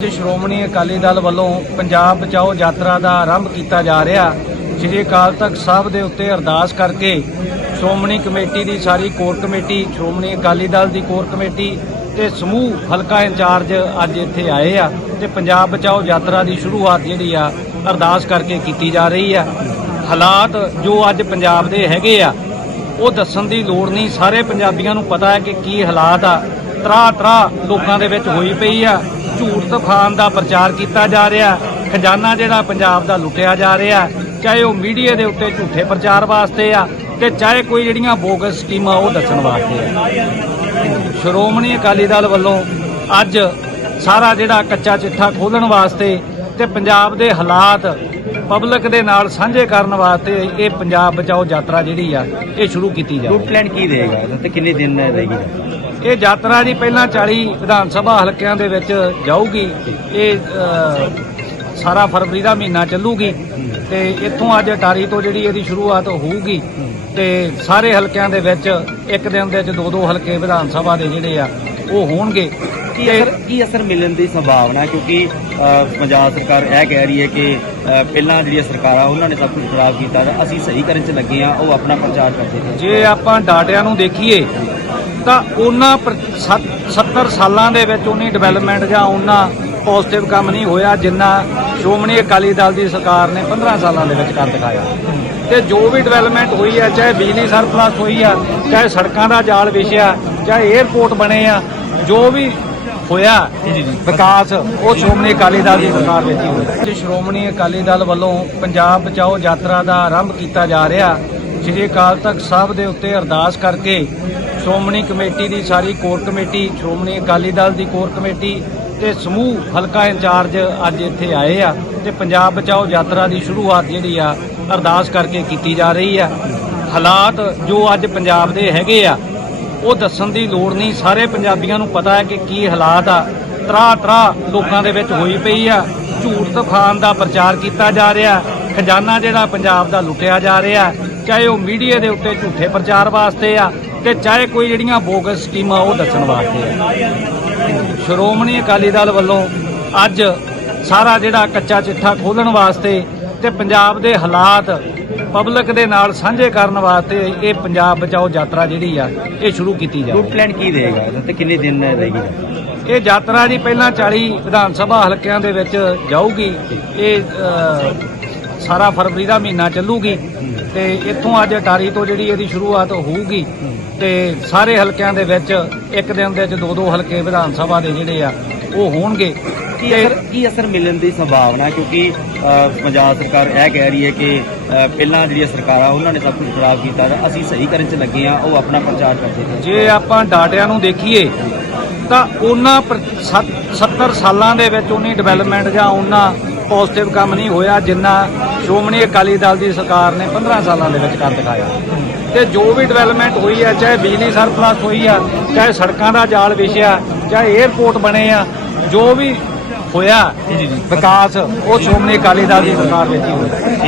ਅੱਜ ਸ਼੍ਰੋਮਣੀ ਅਕਾਲੀ ਦਲ ਵੱਲੋਂ ਪੰਜਾਬ ਬਚਾਓ ਯਾਤਰਾ ਦਾ ਆਰੰਭ ਕੀਤਾ ਜਾ ਰਿਹਾ। ਸ੍ਰੀ ਅਕਾਲ ਤਖਤ ਸਾਹਿਬ ਦੇ ਉੱਤੇ ਅਰਦਾਸ ਕਰਕੇ ਸ਼੍ਰੋਮਣੀ ਕਮੇਟੀ ਦੀ ਸਾਰੀ ਕੋਰ ਕਮੇਟੀ, ਸ਼੍ਰੋਮਣੀ ਅਕਾਲੀ ਦਲ ਦੀ ਕੋਰ ਕਮੇਟੀ ਤੇ ਸਮੂਹ ਹਲਕਾ ਇੰਚਾਰਜ ਅੱਜ ਇੱਥੇ ਆਏ ਆ ਤੇ ਪੰਜਾਬ ਬਚਾਓ ਯਾਤਰਾ ਦੀ ਸ਼ੁਰੂਆਤ ਜਿਹੜੀ ਆ, ਅਰਦਾਸ ਕਰਕੇ ਕੀਤੀ ਜਾ ਰਹੀ ਆ। ਹਾਲਾਤ ਜੋ ਅੱਜ ਪੰਜਾਬ ਦੇ ਹੈਗੇ ਆ, ਉਹ ਦੱਸਣ ਦੀ ਲੋੜ ਨਹੀਂ। ਸਾਰੇ ਪੰਜਾਬੀਆਂ ਨੂੰ ਪਤਾ ਹੈ ਕਿ ਕੀ ਹਾਲਾਤ ਆ। ਤਰਾ ਤਰਾ ਲੋਕਾਂ ਦੇ ਵਿੱਚ ਹੋਈ ਪਈ ਆ। ਝੂਠ ਤੂਫਾਨ ਦਾ ਪ੍ਰਚਾਰ ਕੀਤਾ ਜਾ ਰਿਹਾ। ਖਜ਼ਾਨਾ ਜਿਹੜਾ ਪੰਜਾਬ ਦਾ ਲੁੱਟਿਆ ਜਾ ਰਿਹਾ। ਚਾਹੇ ਉਹ ਮੀਡੀਆ ਦੇ ਉੱਤੇ ਝੂਠੇ ਪ੍ਰਚਾਰ ਵਾਸਤੇ ਆ ਤੇ ਚਾਹੇ ਕੋਈ ਜਿਹੜੀਆਂ ਬੋਗਸ ਸਕੀਮਾਂ ਉਹ ਦੱਸਣ ਵਾਸਤੇ ਆ। ਸ਼੍ਰੋਮਣੀ ਅਕਾਲੀ ਦਲ ਵੱਲੋਂ ਅੱਜ ਸਾਰਾ ਜਿਹੜਾ ਕੱਚਾ ਚਿੱਠਾ ਖੋਲਣ ਵਾਸਤੇ ਤੇ ਪੰਜਾਬ ਦੇ ਹਾਲਾਤ ਪਬਲਿਕ ਦੇ ਨਾਲ ਸਾਂਝੇ ਕਰਨ ਵਾਸਤੇ ਇਹ ਪੰਜਾਬ ਬਚਾਓ ਯਾਤਰਾ ਜਿਹੜੀ ਆ ਇਹ ਸ਼ੁਰੂ ਕੀਤੀ ਜਾ ਰਹੀ ਰੂਟ ਪਲਾਨ ਕੀ ਰਹੇਗਾ? ਤੇ ਕਿੰਨੇ ਦਿਨ ਰਹੇਗੀ? ਹੈ ਇਹ ਯਾਤਰਾ ਜੀ ਪਹਿਲਾਂ 40 ਵਿਧਾਨ ਸਭਾ ਹਲਕਿਆਂ ਦੇ ਵਿੱਚ ਜਾਊਗੀ। ਇਹ ਸਾਰਾ ਫਰਵਰੀ ਦਾ ਮਹੀਨਾ ਚੱਲੂਗੀ। ਤੇ ਇੱਥੋਂ ਅੱਜ ਅਟਾਰੀ ਤੋਂ ਜਿਹੜੀ ਇਹਦੀ ਸ਼ੁਰੂਆਤ ਹੋਊਗੀ ਤੇ ਸਾਰੇ ਹਲਕਿਆਂ ਦੇ ਵਿੱਚ ਇੱਕ ਦਿਨ ਦੇ ਵਿੱਚ ਦੋ ਦੋ ਹਲਕੇ ਵਿਧਾਨ ਸਭਾ ਦੇ ਜਿਹੜੇ ਆ ਉਹ ਹੋਣਗੇ। ਕੀ ਅਸਰ ਕੀ ਅਸਰ ਮਿਲਣ ਦੀ ਸੰਭਾਵਨਾ ਹੈ? ਕਿਉਂਕਿ ਪੰਜਾਬ ਸਰਕਾਰ ਇਹ ਕਹਿ ਰਹੀ ਹੈ ਕਿ ਪਹਿਲਾਂ ਜਿਹੜੀਆਂ ਸਰਕਾਰਾਂ ਉਹਨਾਂ ਨੇ ਸਭ ਕੁਝ ਖਰਾਬ ਕੀਤਾ ਤੇ ਅਸੀਂ ਸਹੀ ਕਰਨ ਚ ਲੱਗੇ ਆ ਉਹ ਆਪਣਾ ਪ੍ਰਚਾਰ ਕਰਦੇ ਨੇ। ਜੇ ਆਪਾਂ ਡਾਟਿਆਂ ਨੂੰ ਦੇਖੀਏ ਤਾਂ ਉਹਨਾਂ 70 ਸਾਲਾਂ ਦੇ ਵਿੱਚ ਉਨੀ ਡਿਵੈਲਪਮੈਂਟ ਜਾਂ ਉਹਨਾਂ ਪੋਜ਼ਿਟਿਵ ਕੰਮ ਨਹੀਂ ਹੋਇਆ ਜਿੰਨਾ ਸ਼੍ਰੋਮਣੀ ਅਕਾਲੀ ਦਲ ਦੀ ਸਰਕਾਰ ਨੇ 15 ਸਾਲਾਂ ਦੇ ਵਿੱਚ ਕਰ ਦਿਖਾਇਆ। ਤੇ ਜੋ ਵੀ ਡਿਵੈਲਪਮੈਂਟ ਹੋਈ ਹੈ ਚਾਹੇ ਬਿਜਲੀ ਸਰਪਲਸ ਹੋਈ ਆ ਚਾਹੇ ਸੜਕਾਂ ਦਾ ਜਾਲ ਵਿਛਿਆ ਚਾਹੇ 에ਅਰਪੋਰਟ ਬਣੇ ਆ ਜੋ ਵੀ ਹੋਇਆ ਵਿਕਾਸ, ਉਹ ਸ਼੍ਰੋਮਣੀ ਅਕਾਲੀ ਦਲ ਦੀ ਸਰਕਾਰ ਵਿੱਚ ਹੀ ਹੋਇਆ। ਅੱਜ ਸ਼੍ਰੋਮਣੀ ਅਕਾਲੀ ਦਲ ਵੱਲੋਂ ਪੰਜਾਬ ਬਚਾਓ ਯਾਤਰਾ ਦਾ ਆਰੰਭ ਕੀਤਾ ਜਾ ਰਿਹਾ। ਸ੍ਰੀ ਅਕਾਲ ਤਖਤ ਸਾਹਿਬ ਦੇ ਉੱਤੇ ਅਰਦਾਸ ਕਰਕੇ ਸ਼੍ਰੋਮਣੀ ਕਮੇਟੀ ਦੀ ਸਾਰੀ ਕੋਰ ਕਮੇਟੀ, ਸ਼੍ਰੋਮਣੀ ਅਕਾਲੀ ਦਲ ਦੀ ਕੋਰ ਕਮੇਟੀ ਤੇ ਸਮੂਹ ਹਲਕਾ ਇੰਚਾਰਜ ਅੱਜ ਇੱਥੇ ਆਏ ਆ ਤੇ ਪੰਜਾਬ ਬਚਾਓ ਯਾਤਰਾ ਦੀ ਸ਼ੁਰੂਆਤ ਜਿਹੜੀ ਆ, ਅਰਦਾਸ ਕਰਕੇ ਕੀਤੀ ਜਾ ਰਹੀ ਆ। ਹਾਲਾਤ ਜੋ ਅੱਜ ਪੰਜਾਬ ਦੇ ਹੈਗੇ ਆ ਉਹ ਦੱਸਣ ਦੀ ਲੋੜ ਨਹੀਂ। ਸਾਰੇ ਪੰਜਾਬੀਆਂ ਨੂੰ ਪਤਾ ਹੈ ਕਿ ਕੀ ਹਾਲਾਤ ਆ। ਤਰਾ ਤਰਾ ਲੋਕਾਂ ਦੇ ਵਿੱਚ ਹੋਈ ਪਈ ਆ। ਝੂਠ ਤੂਫਾਨ ਦਾ ਪ੍ਰਚਾਰ ਕੀਤਾ ਜਾ ਰਿਹਾ। ਖਜ਼ਾਨਾ ਜਿਹੜਾ ਪੰਜਾਬ ਦਾ ਲੁੱਟਿਆ ਜਾ ਰਿਹਾ। ਚਾਹੇ ਉਹ ਮੀਡੀਆ ਦੇ ਉੱਤੇ ਝੂਠੇ ਪ੍ਰਚਾਰ ਵਾਸਤੇ ਆ ਤੇ ਚਾਹੇ ਕੋਈ ਜਿਹੜੀਆਂ ਬੋਗਸ ਸਕੀਮਾਂ ਉਹ ਦੱਸਣ ਵਾਸਤੇ ਆ। ਸ਼੍ਰੋਮਣੀ ਅਕਾਲੀ ਦਲ ਵੱਲੋਂ ਅੱਜ ਸਾਰਾ ਜਿਹੜਾ ਕੱਚਾ ਚਿੱਠਾ ਖੋਲਣ ਵਾਸਤੇ ਤੇ ਪੰਜਾਬ ਦੇ ਹਾਲਾਤ ਪਬਲਿਕ ਦੇ ਨਾਲ ਸਾਂਝੇ ਕਰਨ ਵਾਸਤੇ ਇਹ ਪੰਜਾਬ ਬਚਾਓ ਯਾਤਰਾ ਜਿਹੜੀ ਆ ਇਹ ਸ਼ੁਰੂ ਕੀਤੀ ਜਾ ਰਹੀ ਰੂਟ ਪਲਾਨ ਕੀ ਰਹੇਗਾ? ਤੇ ਕਿੰਨੇ ਦਿਨ ਰਹੇਗੀ? ਇਹ ਯਾਤਰਾ ਜੀ ਪਹਿਲਾਂ 40 ਵਿਧਾਨ ਸਭਾ ਹਲਕਿਆਂ ਦੇ ਵਿੱਚ ਜਾਊਗੀ। ਇਹ ਸਾਰਾ ਫਰਵਰੀ ਦਾ ਮਹੀਨਾ ਚੱਲੂਗੀ ਤੇ ਇੱਥੋਂ ਅੱਜ ਅਟਾਰੀ ਤੋਂ ਜਿਹੜੀ ਇਹਦੀ ਸ਼ੁਰੂਆਤ ਹੋਊਗੀ ਤੇ ਸਾਰੇ ਹਲਕਿਆਂ ਦੇ ਵਿੱਚ ਇੱਕ ਦਿਨ ਦੇ ਵਿੱਚ ਦੋ ਦੋ ਹਲਕੇ ਵਿਧਾਨ ਸਭਾ ਦੇ ਜਿਹੜੇ ਆ ਉਹ ਹੋਣਗੇ। ਕੀ ਅਸਰ ਕੀ ਅਸਰ ਮਿਲਣ ਦੀ ਸੰਭਾਵਨਾ ਕਿਉਂਕਿ ਪੰਜਾਬ ਸਰਕਾਰ ਇਹ ਕਹਿ ਰਹੀ ਹੈ ਕਿ ਪਹਿਲਾਂ ਜਿਹੜੀਆਂ ਸਰਕਾਰਾਂ, ਉਹਨਾਂ ਨੇ ਸਭ ਕੁਝ ਖਰਾਬ ਕੀਤਾ ਤੇ ਅਸੀਂ ਸਹੀ ਕਰਨ ਚ ਲੱਗੇ ਆ ਉਹ ਆਪਣਾ ਪ੍ਰਚਾਰ ਕਰਦੇ ਨੇ ਜੇ ਆਪਾਂ ਡਾਟਿਆਂ ਨੂੰ ਦੇਖੀਏ, ਤਾਂ ਉਹਨਾਂ 70 ਸਾਲਾਂ ਦੇ ਵਿੱਚ ਉਨੀ ਡਿਵੈਲਪਮੈਂਟ ਜਾਂ ਉਹਨਾਂ ਪੋਜ਼ਿਟਿਵ ਕੰਮ ਨਹੀਂ ਹੋਇਆ, ਜਿੰਨਾ ਸ਼੍ਰੋਮਣੀ ਅਕਾਲੀ ਦਲ ਦੀ ਸਰਕਾਰ ਨੇ 15 ਸਾਲਾਂ ਦੇ ਵਿੱਚ ਕਰ ਦਿਖਾਇਆ। ਤੇ ਜੋ ਵੀ ਡਿਵੈਲਪਮੈਂਟ ਹੋਈ ਹੈ ਚਾਹੇ ਬਿਜਲੀ ਸਰਪਲਸ ਹੋਈ ਆ, ਚਾਹੇ ਸੜਕਾਂ ਦਾ ਜਾਲ ਵਿਛਿਆ, ਚਾਹੇ 에ਅਰਪੋਰਟ ਬਣੇ ਆ, ਜੋ ਵੀ ਹੋਇਆ। ਵਿਕਾਸ ਉਹ ਸ਼੍ਰੋਮਣੀ ਅਕਾਲੀ ਦਲ ਦੀ ਸਰਕਾਰ ਵਿੱਚ ਹੀ ਹੋਇਆ।